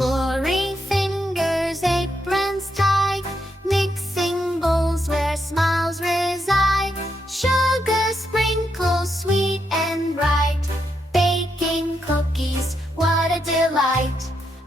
Floury fingers, aprons tied, mixing bowls where smiles reside. Sugar sprinkles sweet and bright, baking cookies, what a delight.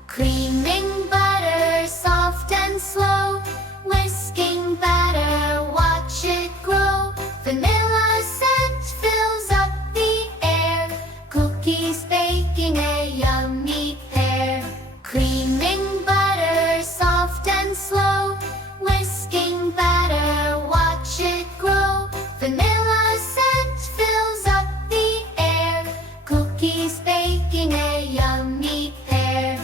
Creaming butter soft and slow, whisking batter, watch it grow. Vanilla scent fills up the air, cookies baking a yummy pair. Creaming butter soft and slow, whisking batter, watch it grow. Vanilla scent fills up the air, cookies baking a yummy pair.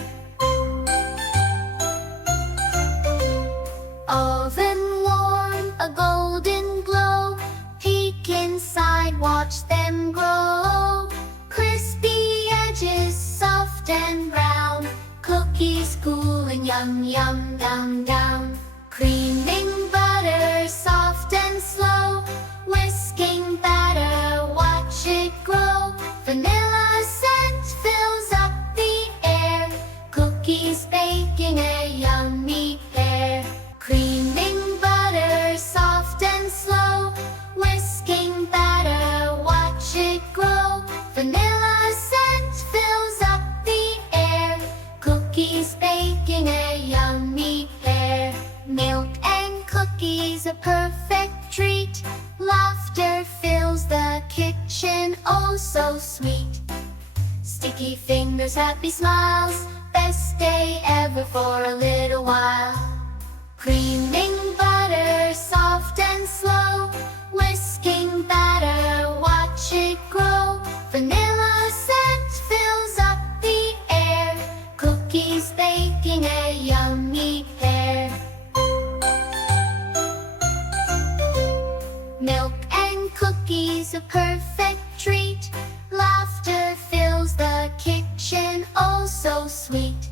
Oven warm, a golden glow, peek inside, watch them grow. Crispy edges, soft and brown, cookies cooling, yum yum down down. Creaming butter soft and slow, whisking batter, watch it grow. Vanilla scent fills up the air, cookies baking a yummy pair. Creaming butter soft and slow, whisking batter, watch it grow. Vanilla scent fills up the air, cookies baking a yummy pair. Milk and cookies, a perfect treat, laughter fills the kitchen, oh so sweet. Sticky fingers, happy smiles, best day ever for a little while. Creaming butter soft and slow, whisking batter, watch it grow. Vanilla scent fills up the air, cookies baking a yummy pair. Milk and cookies, a perfect treat, laughter fills the kitchen, oh so sweet.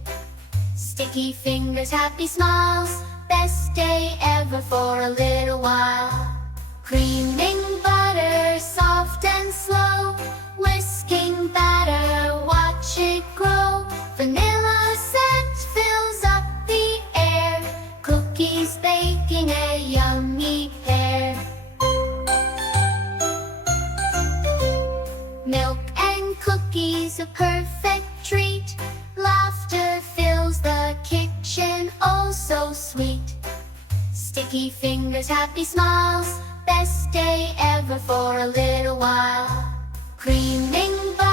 Sticky fingers, happy smiles, best day ever for a little while. Creaming butter soft and slow, whisking batter, watch it grow. Vanilla scent fills up the air, cookies baking a yummy pair. Milk and cookies, a perfect treat, laughter fills the kitchen, oh so sweet. Sticky fingers, happy smiles, best day ever for a little while. Creaming butter